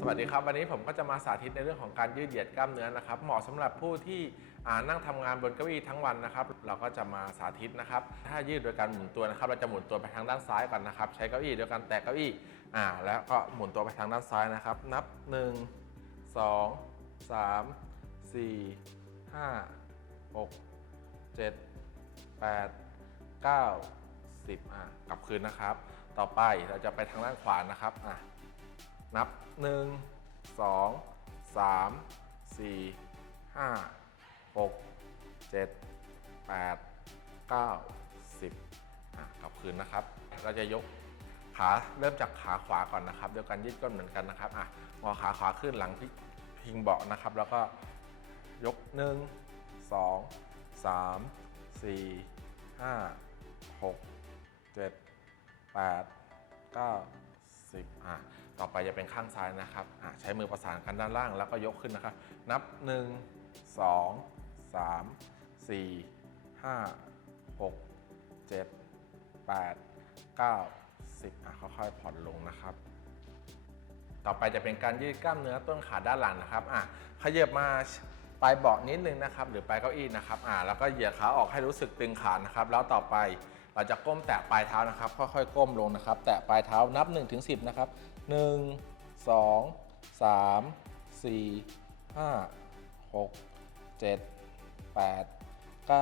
สวัสดีครับ วันนี้ผมก็จะมาสาธิตในเรื่องของการยืดเหยียดกล้ามเนื้อนะครับ เหมาะสำหรับผู้ที่อ่านั่งทำงานบนเก้าอี้ทั้งวันนะครับ เราก็จะมาสาธิตนะครับ ถ้ายืดโดยการหมุนตัวนะครับ เราจะหมุนตัวไปทางด้านซ้ายก่อนนะครับ ใช้เก้าอี้โดยการแตะเก้าอี้อ่าแล้วก็หมุนตัวไปทางด้านซ้ายนะครับ นับ 1 2 3 4 5 6 7 8 9 10อะกลับคืนนะครับ ต่อไปเราจะไปทางด้านขวานะครับอะนับ 1 2 3 4 5 6 7 8 9 10อะกลับคืนนะครับ เราจะยกขาเริ่มจากขาขวาก่อนนะครับโดยการยืดก้นเหมือนกันนะครับอะงอขาขวาขึ้นหลังพิพิงเบาะนะครับ แล้วก็ยก 1 2 3 4 5 6 7 8 9 10อะต่อไปจะเป็นข้างซ้ายนะครับอะใช้มือประสานกันด้านล่างแล้วก็ยกขึ้นนะครับ นับ1 2 3 4 5 6 7 8 9 10อะค่อยๆผ่อนลงนะครับต่อไปจะเป็นการยืดกล้ามเนื้อต้นขาด้านหลังนะครับอะขยับมา ลายเบาะนิดนึงนะครับหรือปลายเก้าอี้นะครับอะแล้วก็เหยียดขาออกให้รู้สึกตึงขานะครับแล้วต่อไปเราจะก้มแตะปลายเท้านะครับ ค่อยๆก้มลงนะครับ แตะปลายเท้านับ 1-10ถึง10นะครับ 1 2 3 4 5 6 7 8 9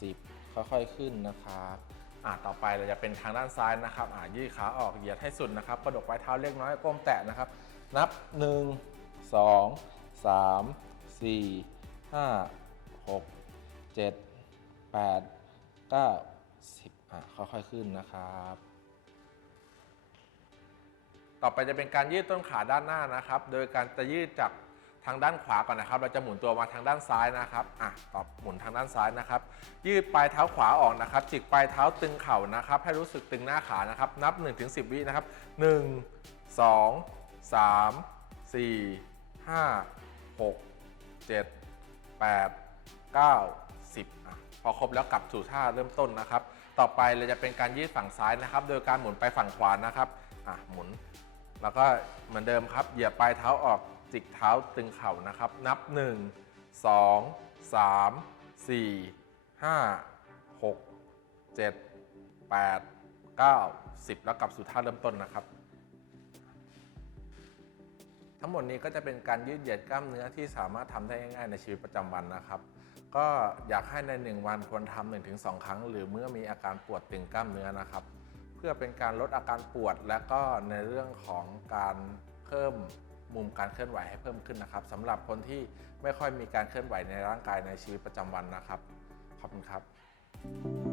10ค่อยๆขึ้นนะครับอะต่อไปเราจะเป็นทางด้านซ้ายนะครับอะยืดขาออกเหยียดให้สุดนะครับกระดกปลายเท้าเล็กน้อยก้มแตะนะครับ นับ 1 2 3 4 5 6 7 8 9 10อะค่อยๆขึ้นนะครับ ต่อไปจะเป็นการยืดต้นขาด้านหน้านะครับ โดยการจะยืดจากทางด้านขวาก่อนนะครับ เราจะหมุนตัวมาทางด้านซ้ายนะครับอะต่อหมุนทางด้านซ้ายนะครับ ยืดปลายเท้าขวาออกนะครับ จิกปลายเท้าตึงเข่านะครับ ให้รู้สึกตึงหน้าขานะครับ นับ 1-10 วินะครับ 1 2 3 4 5 6 7 8 9 10อะพอครบแล้วกลับสู่ท่าเริ่มต้นนะครับ ต่อไปเราจะเป็นการยืดฝั่งซ้ายนะครับ โดยการหมุนไปฝั่งขวานะครับอะหมุน แล้วก็เหมือนเดิมครับ เหยียบปลายเท้าออกจิกเท้าตึงเข่านะครับ นับ 1 2 3 4 5 6 7 8 9 10 แล้วกลับสู่ท่าเริ่มต้นนะครับ ทั้งหมดนี้ก็จะเป็นการยืดเหยียดกล้ามเนื้อที่สามารถทำได้ง่ายๆในชีวิตประจำวันนะครับ ก็อยากให้ใน 1 วันควรทำ1-2ครั้ง หรือเมื่อมีอาการปวดตึงกล้ามเนื้อนะครับ เพื่อเป็นการลดอาการปวด และก็ในเรื่องของการเพิ่มมุมการเคลื่อนไหวให้เพิ่มขึ้นนะครับสำหรับคนที่ไม่ค่อยมีการเคลื่อนไหวในร่างกายในชีวิตประจำวันนะครับขอบคุณครับ